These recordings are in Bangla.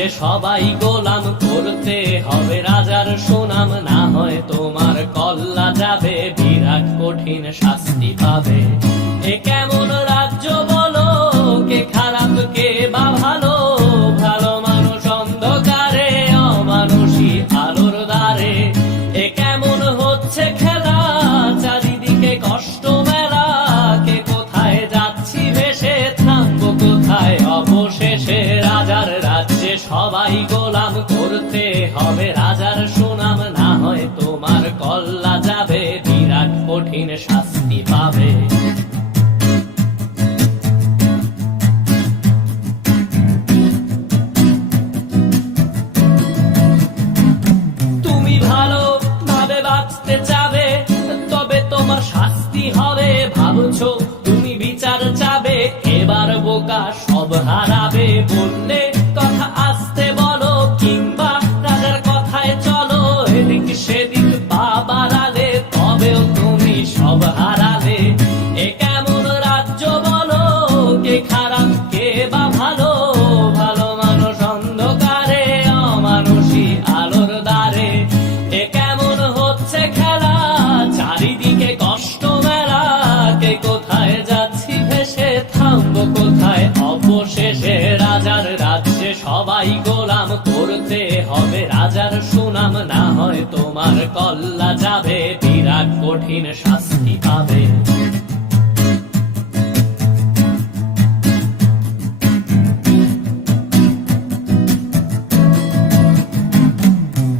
রাজ্যে সবাই গোলাম, করতে হবে রাজার সুনাম, না হয় তোমার কল্লা যাবে, বিরাট কঠিন শাস্তি পাবে। এ কেমন রাজ্য বলো, কে খারাপ কে বা ভালো, ভালো মানুষ অন্ধকারে, অমানুষী আলোর দ্বারে। এ কেমন হচ্ছে খেলা, চারিদিকে কষ্ট মেলা, কে কোথায় যাচ্ছি ভেসে, থামবো কোথায় অবশেষে। রাজার রাজ্যে সবাই গোলাম, করতে হবে রাজার সুনাম, না হয় তোমার কল্লা যাবে, বিরাট কঠিন শাস্তি পাবে। তুমি ভালো ভাবে বাঁচতে চাবে, তবে তোমার শাস্তি হবে। ভাবছো তুমি বিচার চাবে, এবার বোকা সব হারাবে। বললে কথা আসতে বলো, কিংবা রাজার কথায় চলো, এদিক সেদিক পা বাড়ালে, তবেও তুমি সব হারালে। এ কেমন রাজ্য বলো, কে খারাপ কে বা ভালো, ভালো মানুষ অন্ধকারে, অমানুষী আলোর দ্বারে। এ কেমন হচ্ছে খেলা, চারিদিকে কষ্ট মেলা, কে কোথায় যাচ্ছি ভেসে, থামবো কোথায় অবশেষে। রাজার রাজ্যে সবাই গোলাম, করতে হবে রাজার সুনাম, না হয় তোমার কল্লা যাবে, বিরাট কঠিন শাস্তি পাবে।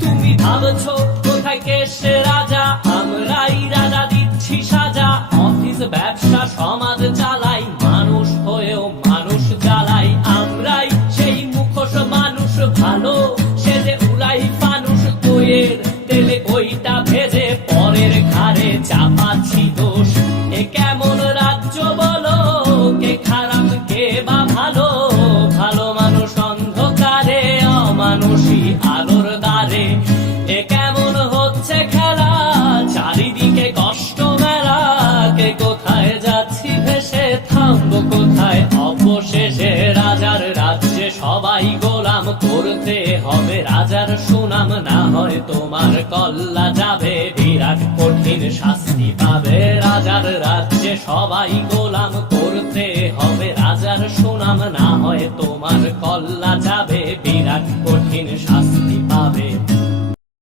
তুমি ভাবছো কোথায় কেসে রাজা, আমরাই রাজা দিচ্ছি সাজা। অফিস ব্যবসা সমাজ চালাই, মানুষ হয়েও মানুষ জ্বালাই। আমরাই সেই মুখোশ মানুষ ভালো, সেজে উড়াই ফানুষ, দইয়ের তেলে ওইটা ভেজে, পরের ঘাড়ে চাপাচ্ছি দোষ। এ কেমন রাজ্য বলো, কে খারাপ কে বা ভালো, ভালো মানুষ অন্ধকারে, অমানুষী আলোর দ্বারে। এ কেমন হচ্ছে খেলা, চারিদিকে কষ্ট মেলা, কে কোথায় যাচ্ছি ভেসে, থামবো কোথায় অবশেষে। রাজার রাজ্যে সবাই গোলাম, করতে হবে রাজার সুনাম, না হয় তোমার কল্লা যাবে, বিরাট কঠিন শাস্তি পাবে। রাজার রাজ্যে সবাই গোলাম, করতে হবে রাজার সুনাম, না হয় তোমার কল্লা যাবে, বিরাট কঠিন শাস্তি পাবে।